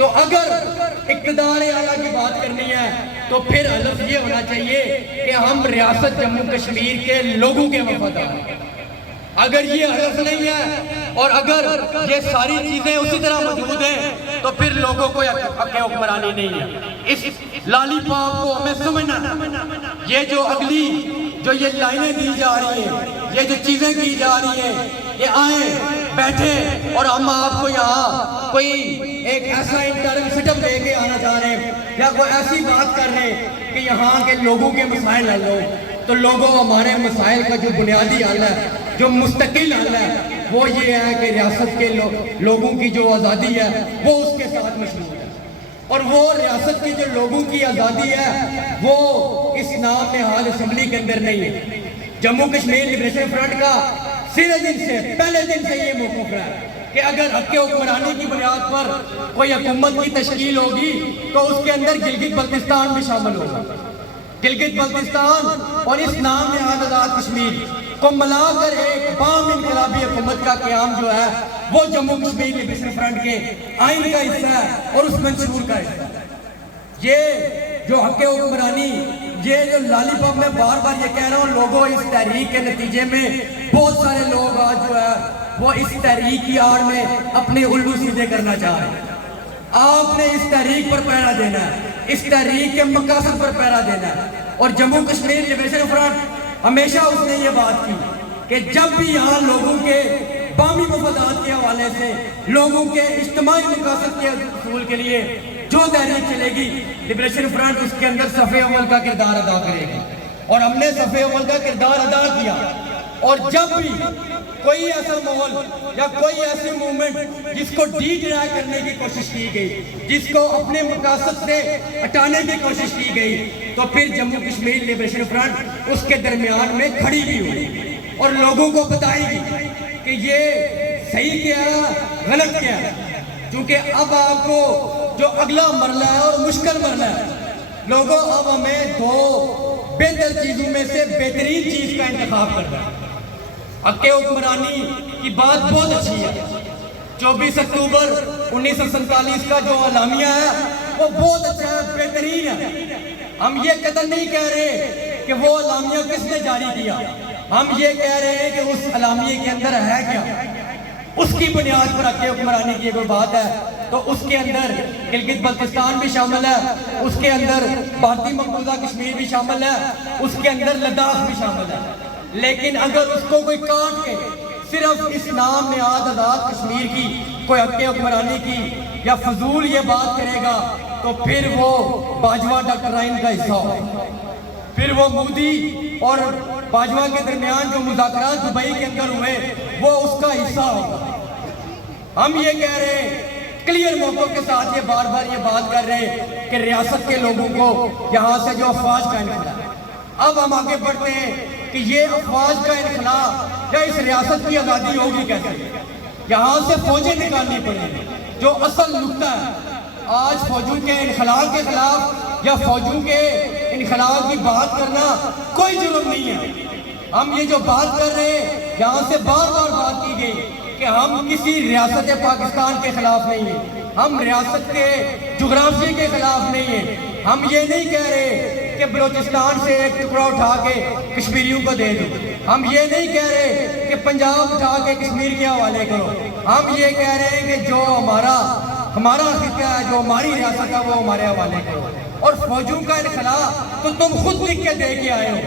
تو اگر اقتدار اعلیٰ کی بات کرنی ہے تو پھر حلف یہ ہونا چاہیے کہ ہم ریاست جموں کشمیر کے لوگوں کے وفادار ہیں۔ اگر یہ حلف نہیں ہے اور اگر یہ ساری چیزیں اسی طرح موجود ہیں تو پھر لوگوں کو حق حکمرانی نہیں ہے۔ اس لالی پاپ کو ہمیں سمجھنا، یہ جو اگلی جو یہ لائنیں دی جا رہی ہیں، یہ جو چیزیں کی جا رہی ہیں، یہ آئیں بیٹھے اور ہم آپ کو یہاں کوئی ایک ایسا انٹرم سیٹ اپ دے کے آنا چاہ رہے ہیں یا کوئی ایسی بات کر رہے ہیں کہ یہاں کے لوگوں کے مسائل حل ہو، تو لوگوں ہمارے مسائل کا جو بنیادی حل ہے، جو مستقل حل ہے، وہ یہ ہے کہ ریاست کے لوگوں کی جو آزادی ہے وہ اس کے ساتھ مشروط ہے۔ اور وہ ریاست کی جو لوگوں کی آزادی ہے وہ اس نام نہاد اسمبلی کے اندر نہیں ہے۔ جموں کشمیر لبریشن فرنٹ کا پہلے دن سے یہ موقف ہے کہ اگر حق حکمرانی کی بنیاد پر کوئی حکومت کی تشکیل ہوگی تو اس کے اندر گلگت بلتستان بھی شامل ہوگا۔ گلگت بلتستان اور اس نام نہاد آزاد کشمیر کو ملا کر ایک بام انقلابی حکومت کا قیام جو ہے وہ جموں کشمیر لبریشن فرنٹ کے آئین کا حصہ ہے اور اس منشور کا حصہ ہے۔ یہ جو حق حکمرانی، یہ جو لالی پاپ میں بار بار یہ کہہ رہا ہوں، لوگوں اس تحریک کے نتیجے میں بہت سارے لوگ آج جو ہے وہ اس تحریک کی آڑ میں اپنے الو سیدھے کرنا چاہ رہے ہیں۔ آپ نے اس تحریک پر پہرا دینا ہے، اس تحریک کے مقاصد پر پہرا دینا ہے۔ اور جموں کشمیر لبریشن فرنٹ ہمیشہ اس نے یہ بات کی کہ جب بھی یہاں لوگوں کے بامی مفادات کے حوالے سے، لوگوں کے اجتماعی مقاصد کے حصول کے لیے جو تحریک چلے گی، لبریشن فرنٹ اس کے اندر صف اول کا کردار ادا کرے گی۔ اور ہم نے صف اول کا کردار ادا کیا۔ اور جب بھی کوئی ایسا ماحول یا کوئی ایسی موومنٹ جس کو ڈی ڈرا کرنے کی کوشش کی گئی، جس کو اپنے مقاصد سے ہٹانے کی کوشش کی گئی، تو پھر جموں کشمیر لبریشن فرنٹ اس کے درمیان میں کھڑی بھی ہوئی اور لوگوں کو بتائے گی کہ یہ صحیح کیا ہے، غلط کیا ہے۔ کیونکہ اب آپ کو جو اگلا مرحلہ ہے اور مشکل مرحلہ ہے، لوگوں اب ہمیں دو بہتر چیزوں میں سے بہترین چیز کا انتخاب کرنا ہے۔ حق حکمرانی کی بات بہت اچھی ہے، 24 اکتوبر 1947 کا جو اعلامیہ ہے وہ بہت اچھا ہے، بہترین ہے۔ ہم یہ قطعاً نہیں کہہ رہے کہ وہ اعلامیہ کس نے جاری کیا، ہم یہ کہہ رہے ہیں کہ اس اعلامیے کے اندر ہے کیا، اس کی بنیاد پر حق حکمرانی کی کوئی بات ہے تو اس کے اندر گلگت بلتستان بھی شامل ہے، اس کے اندر بھارتی مقبوضہ کشمیر بھی شامل ہے، اس کے اندر لداخ بھی شامل ہے۔ لیکن اگر اس کو کوئی کاٹ کے صرف اس نام نہاد آزاد کشمیر کی کوئی حق حکمرانی کی یا فضول یہ بات کرے گا تو پھر وہ باجوہ ڈاکٹرائن کا حصہ ہوگا، پھر وہ مودی اور باجوہ کے درمیان جو مذاکرات دبئی کے اندر ہوئے وہ اس کا حصہ ہوگا۔ ہم یہ کہہ رہے ہیں، کلیئر موقع کے ساتھ یہ بار بار یہ بات کر رہے ہیں کہ ریاست کے لوگوں کو یہاں سے جو افواج کا انخلا ہے، اب ہم آگے بڑھتے ہیں کہ یہ افواج کا انخلا یا اس ریاست کی آزادی ہوگی کیسے؟ یہاں سے فوجیں نکالنی پڑیں گی۔ جو اصل نقطہ ہے، آج فوجوں کے انخلا کے خلاف یا فوجوں کے انخلا کی بات کرنا کوئی جرم نہیں ہے۔ ہم یہ جو بات کر رہے ہیں، یہاں سے بار بار بات کی گئی کہ ہم کسی ریاست پاکستان کے خلاف نہیں ہیں، ہم ریاست کے جغرافیے کے خلاف نہیں ہیں۔ ہم یہ نہیں کہہ رہے کہ بلوچستان سے ایک ٹکڑا اٹھا کے کشمیریوں کو دے دو، ہم یہ نہیں کہہ رہے کہ پنجاب اٹھا کے کشمیر کے حوالے کرو، ہم یہ کہہ رہے ہیں کہ جو ہمارا خطہ ہے، جو ہماری ریاست ہے وہ ہمارے حوالے کرو۔ اور فوجوں کا انخلا تو تم خود لکھ کے دے کے آئے ہو،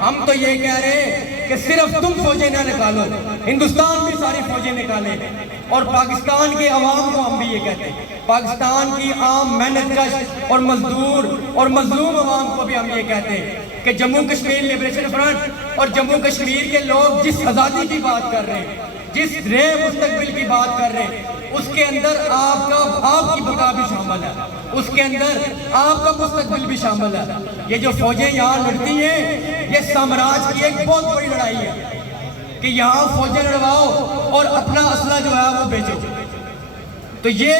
ہم تو یہ کہہ رہے ہیں کہ صرف تم فوجیں نہ نکالو، ہندوستان بھی ساری فوجیں نکالے۔ اور پاکستان کے عوام کو ہم بھی یہ کہتے ہیں، پاکستان کی عام محنت کش اور مزدور اور مظلوم عوام کو بھی ہم یہ کہتے ہیں کہ جموں کشمیر لبریشن فرنٹ اور جموں کشمیر کے لوگ جس آزادی کی بات کر رہے ہیں، جس نئے مستقبل کی بات کر رہے ہیں، اس کے اندر آپ کی بقا بھی شامل ہے، اس کے اندر آپ کا مستقبل بھی شامل ہے۔ یہ جو فوجیں یہاں لڑتی ہیں، یہ سامراج کی ایک بہت بڑی لڑائی ہے کہ یہاں فوجیں لڑواؤ اور اپنا اسلحہ جو ہے وہ بیچو۔ تو یہ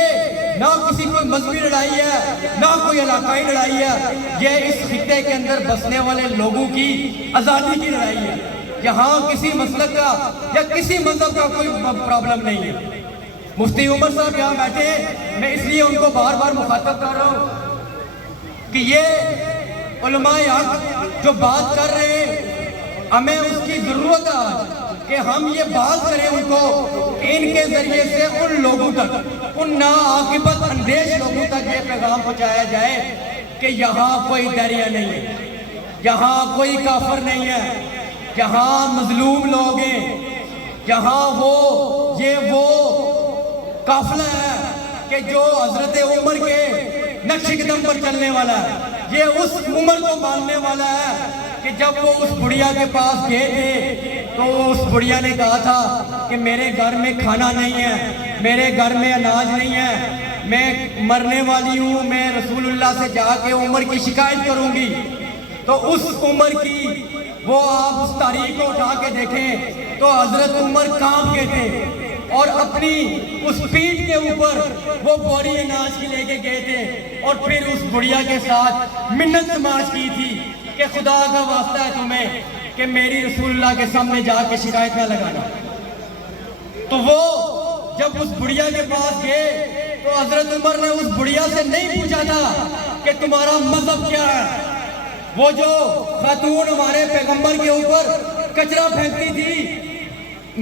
نہ کسی کوئی مذہبی لڑائی ہے، نہ کوئی علاقائی لڑائی ہے، یہ اس خطے کے اندر بسنے والے لوگوں کی آزادی کی لڑائی ہے۔ یہاں کسی مسلک کا یا کسی مذہب کا کوئی پرابلم نہیں ہے۔ مفتی عمر صاحب یہاں بیٹھے، میں اس لیے ان کو بار بار مخاطب کر رہا ہوں کہ یہ علماء حق جو بات کر رہے ہیں، ہمیں اس کی ضرورت ہے کہ ہم یہ بات کریں ان کو، ان کے ذریعے سے ان لوگوں تک، ان ناعاقبت اندیش لوگوں تک یہ پیغام پہنچایا جائے کہ یہاں کوئی دریا نہیں ہے، یہاں کوئی کافر نہیں ہے، یہاں مظلوم لوگ ہیں، یہاں وہ قافلہ ہے کہ جو حضرت عمر کے نقش قدم پر چلنے والا ہے، یہ اس عمر کو ماننے والا ہے کہ جب وہ اس بڑھیا کے پاس گئے تھے تو اس بڑھیا نے کہا تھا کہ میرے گھر میں کھانا نہیں ہے، میرے گھر میں اناج نہیں ہے، میں مرنے والی ہوں، میں رسول اللہ سے جا کے عمر کی شکایت کروں گی۔ تو اس عمر کی وہ آپ اس تاریخ کو اٹھا کے دیکھیں تو حضرت عمر کانپ گئے تھے اور اپنی اس پیٹھ کے اوپر وہ بوری اناج کی لے کے گئے تھے اور پھر اس بڑھیا کے ساتھ منت سماج کی تھی کہ خدا کا واسطہ ہے تمہیں کہ میری رسول اللہ کے سامنے جا کے شکایت نہ لگانا۔ تو وہ جب اس بڑھیا کے پاس گئے تو حضرت عمر نے اس بڑھیا سے نہیں پوچھا تھا کہ تمہارا مذہب کیا ہے۔ وہ جو خاتون ہمارے پیغمبر کے اوپر کچرا پھینکتی تھی،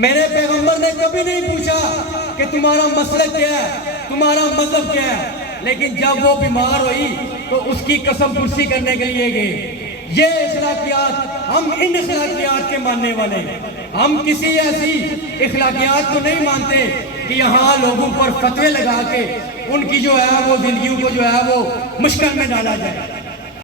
میرے پیغمبر نے کبھی نہیں پوچھا کہ تمہارا مسلک کیا ہے، تمہارا مذہب کیا ہے، لیکن جب وہ بیمار ہوئی تو اس کی قسم پرسی کرنے کے لیے گئے۔ یہ اخلاقیات، ہم ان اخلاقیات کے ماننے والے ہیں، ہم کسی ایسی اخلاقیات کو نہیں مانتے کہ یہاں لوگوں پر فتوے لگا کے ان کی جو ہے وہ زندگیوں کو جو ہے وہ مشکل میں ڈالا جائے۔